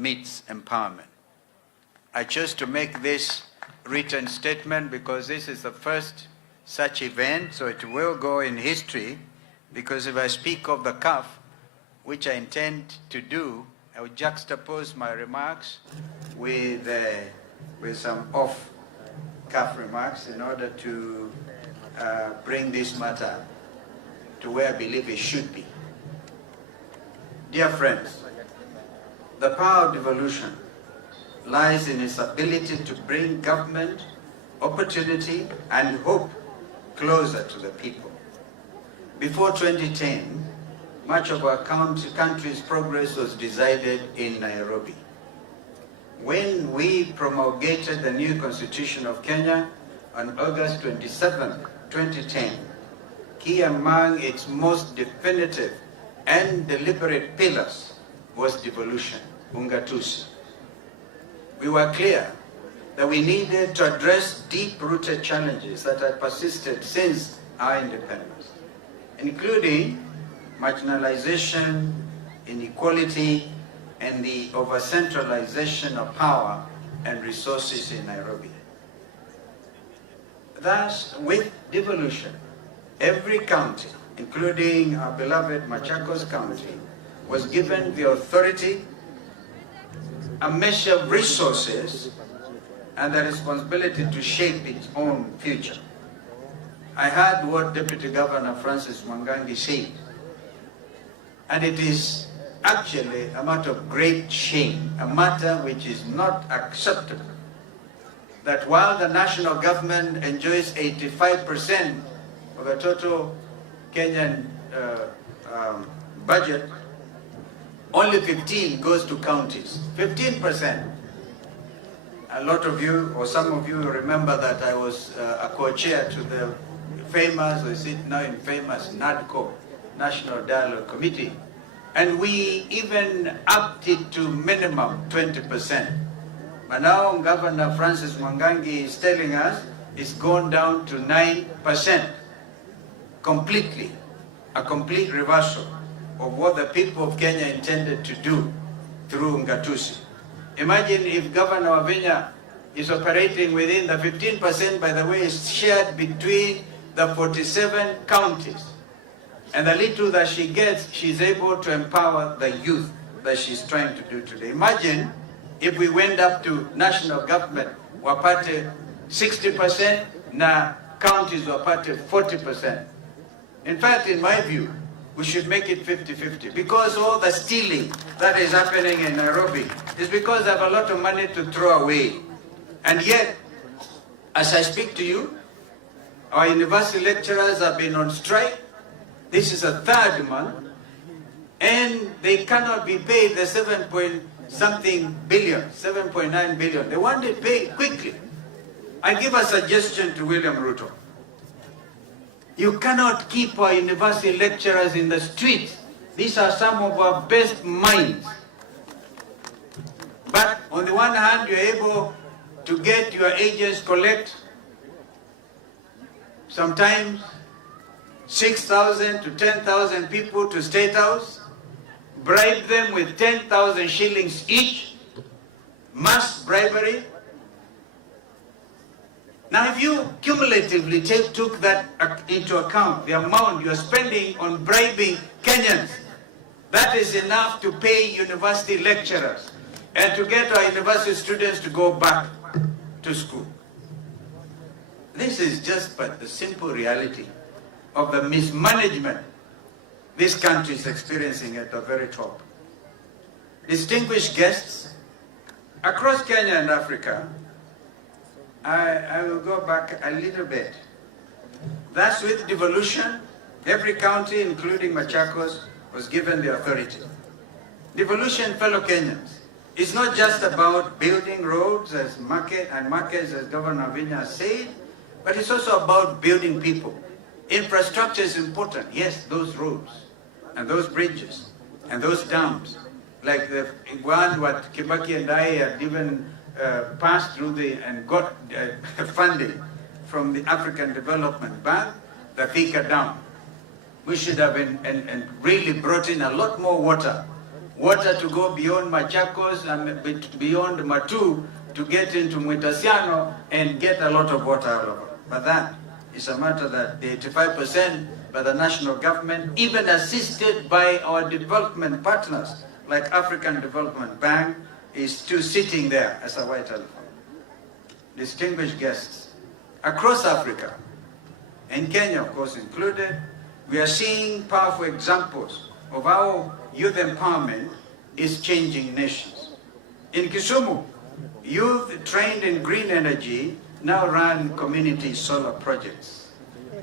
meets empowerment. I chose to make this written statement because this is the first such event, so it will go in history, because if I speak of the CAF, which I intend to do, I will juxtapose my remarks with some off-CAF remarks in order to bring this matter to where I believe it should be. Dear friends, the power of devolution lies in its ability to bring government, opportunity, and hope closer to the people. Before 2010, much of our country's progress was decided in Nairobi. When we promulgated the new Constitution of Kenya on August 27, 2010, key among its most definitive and deliberate pillars was devolution, ungatuzi. We were clear that we needed to address deep-rooted challenges that had persisted since our independence, including marginalization, inequality, and the over-centralization of power and resources in Nairobi. Thus, with devolution, every county, including our beloved Machakos County, was given the authority, a measure of resources, and the responsibility to shape its own future. I heard what Deputy Governor Francis Mwangangi said, and it is actually a matter of great shame, a matter which is not acceptable, that while the national government enjoys 85% of the total Kenyan budget, only 15 goes to counties, 15%. A lot of you, or some of you, remember that I was a co-chair to the famous, or is it now infamous, NADCO, National Dialogue Committee, and we even upped it to minimum 20%. But now Governor Francis Mwangangi is telling us it's gone down to 9%, completely, a complete reversal of what the people of Kenya intended to do through ungatuzi. Imagine if Governor Wavinya is operating within the 15%, by the way, is shared between the 47 counties. And the little that she gets, she's able to empower the youth that she's trying to do today. Imagine if we went up to national government, wapate 60%, na counties wapate 40%. In fact, in my view, we should make it 50-50, because all the stealing that is happening in Nairobi is because they have a lot of money to throw away. And yet, as I speak to you, our university lecturers have been on strike. This is a third month, and they cannot be paid the 7.something billion, 7.9 billion. They want it paid quickly. I give a suggestion to William Ruto. You cannot keep our university lecturers in the streets. These are some of our best minds. But on the one hand, you're able to get your agents collect sometimes 6,000 to 10,000 people to State House, bribe them with 10,000 shillings each, mass bribery. Now, if you cumulatively took that into account, the amount you're spending on bribing Kenyans, that is enough to pay university lecturers and to get our university students to go back to school. This is just but the simple reality of the mismanagement this country is experiencing at the very top. Distinguished guests, across Kenya and Africa, I will go back a little bit. Thus, with devolution, every county, including Machakos, was given the authority. Devolution, fellow Kenyans, is not just about building roads as markets, as Governor Vinya said, but it's also about building people. Infrastructure is important. Yes, those roads and those bridges and those dams, like the one what Kibaki and I had even passed through and got funding from the African Development Bank, the Thika Dam. We should have and really brought in a lot more water water to go beyond Machakos and beyond Matu to get into Mwitasiano and get a lot of water out of it. But that is a matter that the 85% by the national government, even assisted by our development partners like African Development Bank, is still sitting there as a white elephant. Distinguished guests, across Africa, and Kenya of course included, we are seeing powerful examples of how youth empowerment is changing nations. In Kisumu, youth trained in green energy now run community solar projects.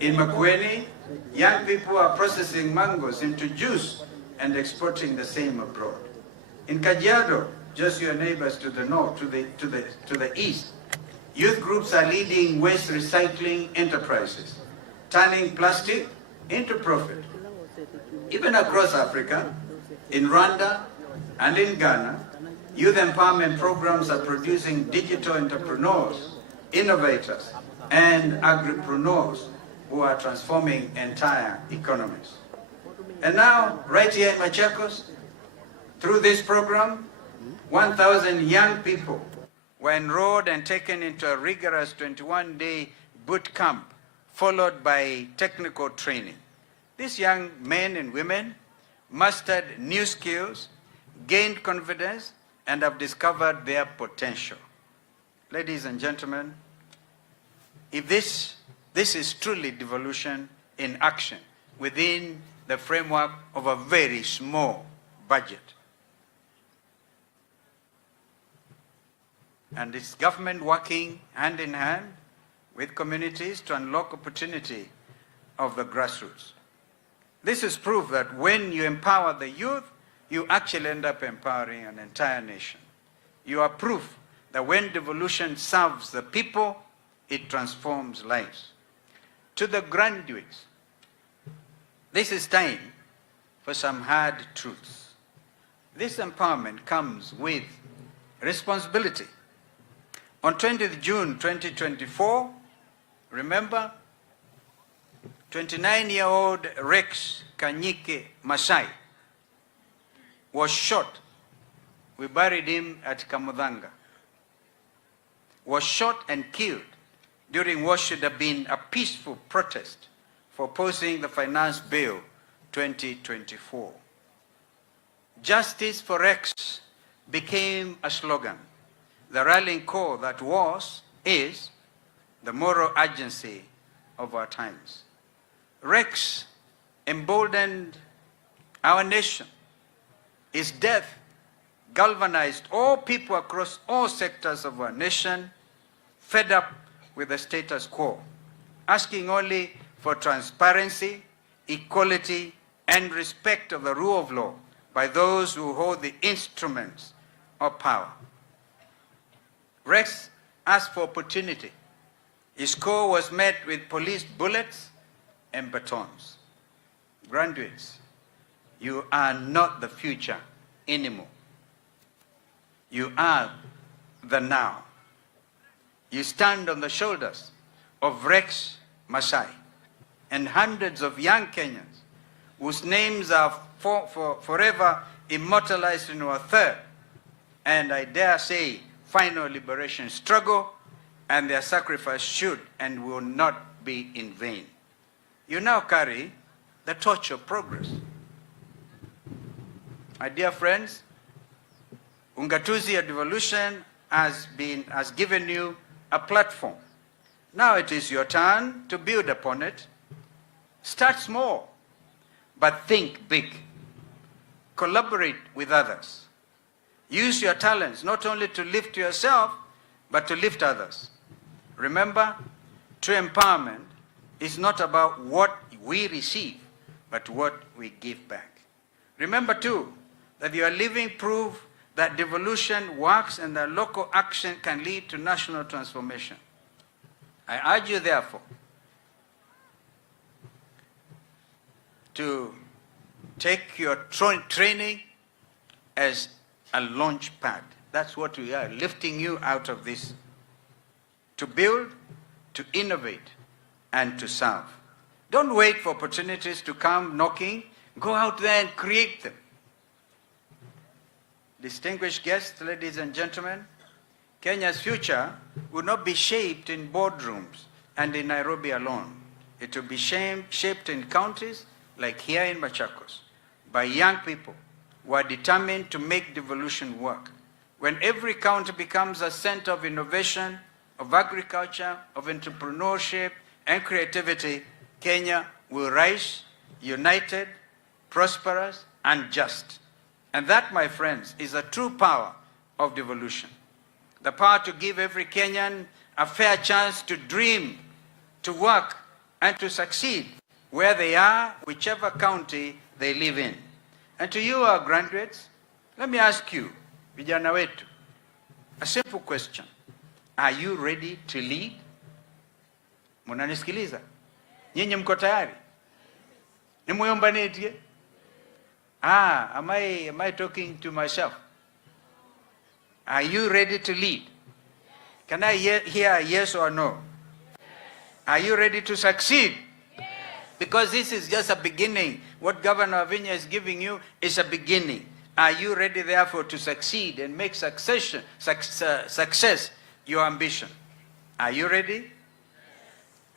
In Makueni, young people are processing mangoes into juice and exporting the same abroad. In Kajiado, just your neighbors to the north, to the east, youth groups are leading waste recycling enterprises, turning plastic into profit. Even across Africa, in Rwanda and in Ghana, youth empowerment programs are producing digital entrepreneurs, innovators, and agripreneurs who are transforming entire economies. And now, right here in Machakos, through this program, 1,000 young people were enrolled and taken into a rigorous 21-day boot camp, followed by technical training. These young men and women mastered new skills, gained confidence, and have discovered their potential. Ladies and gentlemen, if this is truly devolution in action within the framework of a very small budget. And it's government working hand in hand with communities to unlock opportunity of the grassroots. This is proof that when you empower the youth, you actually end up empowering an entire nation. You are proof that when devolution serves the people, it transforms lives. To the graduates, this is time for some hard truths. This empowerment comes with responsibility. On 20th June 2024, remember, 29-year-old Rex Kanyike Masai was shot. We buried him at Kamudanga. Was shot and killed during what should have been a peaceful protest for opposing the Finance Bill 2024. Justice for Rex became a slogan, the rallying call that is the moral urgency of our times. Rex emboldened our nation. His death galvanized all people across all sectors of our nation, fed up with the status quo, asking only for transparency, equality, and respect of the rule of law by those who hold the instruments of power. Rex asked for opportunity. His call was met with police bullets and batons. Graduates, you are not the future anymore. You are the now. You stand on the shoulders of Rex Masai and hundreds of young Kenyans whose names are forever immortalized in our third, and I dare say, final liberation struggle, and their sacrifice should and will not be in vain. You now carry the torch of progress. My dear friends, Ungatuzi of Devolution has given you a platform. Now it is your turn to build upon it. Start small, but think big. Collaborate with others. Use your talents not only to lift yourself, but to lift others. Remember, true empowerment is not about what we receive, but what we give back. Remember too, that you are living proof that devolution works and that local action can lead to national transformation. I urge you therefore to take your training as a launch pad. That's what we are, lifting you out of this. To build, to innovate, and to serve. Don't wait for opportunities to come knocking. Go out there and create them. distinguished guests, ladies and gentlemen, Kenya's future will not be shaped in boardrooms and in Nairobi alone. It will be shaped in counties like here in Machakos by young people who are determined to make devolution work. When every county becomes a center of innovation, of agriculture, of entrepreneurship and creativity, Kenya will rise united, prosperous, and just. And that, my friends, is the true power of devolution. The power to give every Kenyan a fair chance to dream, to work, and to succeed where they are, whichever county they live in. And to you, our graduates, let me ask you, vijana wetu, a simple question. Are you ready to lead? Munanisikiliza? Nyinyi mko tayari? Nimuyombanetie? Am I talking to myself? Are you ready to lead? Can I hear a yes or no? Are you ready to succeed? Yes. Because this is just a beginning. What Governor Avinya is giving you is a beginning. Are you ready, therefore, to succeed and make success your ambition? Are you ready?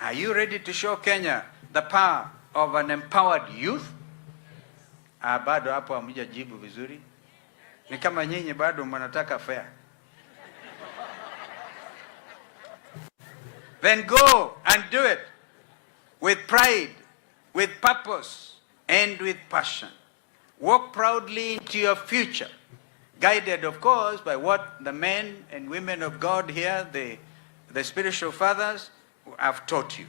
Are you ready to show Kenya the power of an empowered youth? Bado hapo hamjajibu vizuri. Ni kama nyinyi bado mnataka fair. Then go and do it with pride, with purpose, and with passion. Walk proudly into your future, guided, of course, by what the men and women of God here, the spiritual fathers, have taught you.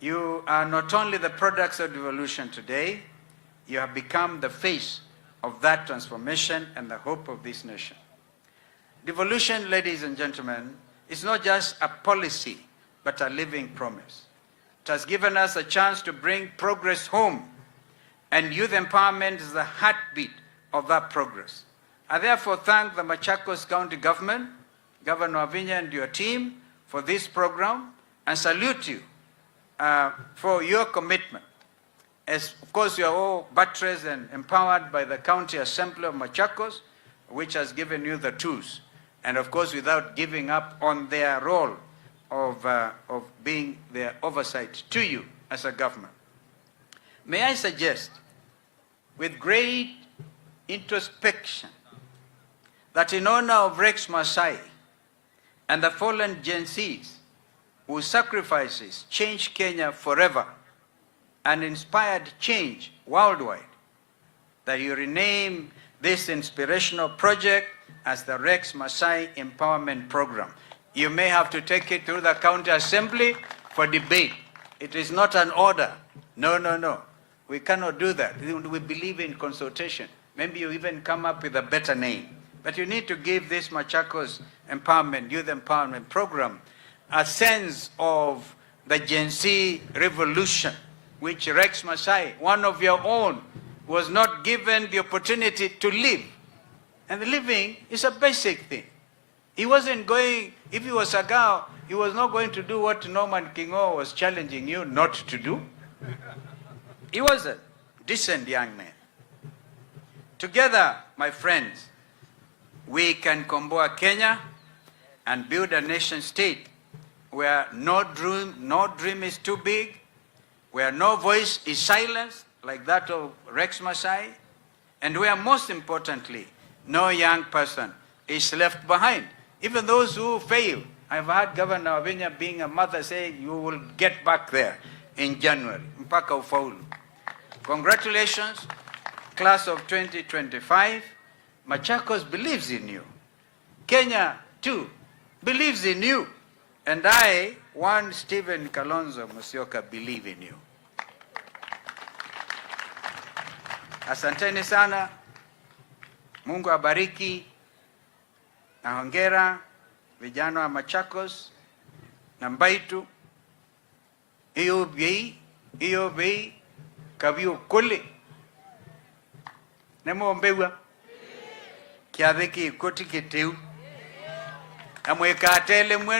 You are not only the products of devolution today, you have become the face of that transformation and the hope of this nation. Devolution, ladies and gentlemen, is not just a policy, but a living promise. It has given us a chance to bring progress home, and youth empowerment is the heartbeat of that progress. I therefore thank the Machakos County Government, Governor Avinya and your team for this program, and salute you for your commitment. As, of course, you are all buttressed and empowered by the County Assembly of Machakos, which has given you the tools. And of course, without giving up on their role of being their oversight to you as a government. May I suggest, with great introspection, that in honor of Rex Masai and the fallen Gen Zs whose sacrifices changed Kenya forever and inspired change worldwide, that you rename this inspirational project as the Rex Masai Empowerment Program. You may have to take it through the County Assembly for debate. It is not an order. No. We cannot do that. We believe in consultation. Maybe you even come up with a better name. But you need to give this Machakos Empowerment, Youth Empowerment Program a sense of the Gen Z revolution, which Rex Masai, one of your own, was not given the opportunity to live. And the living is a basic thing. He wasn't going, if he was a girl, he was not going to do what Norman Kingo was challenging you not to do. He was a decent young man. Together, my friends, we can comboa Kenya and build a nation state where no dream is too big, where no voice is silenced like that of Rex Masai, and where most importantly, no young person is left behind. Even those who fail. I've heard Governor Avinya being a mother say, you will get back there in January. Mpaka ufaulu. Congratulations, class of 2025. Machakos believes in you. Kenya, too, believes in you. And I, one Stephen Kalonzo Musyoka, believe in you. Asanteni sana. Mungu abariki. Na hongera vijana wa Machakos na Mbaitu. Iyo bei kabio kule. Nemo mbewa. Kia dheki koti kiteu. Amweka atele mwe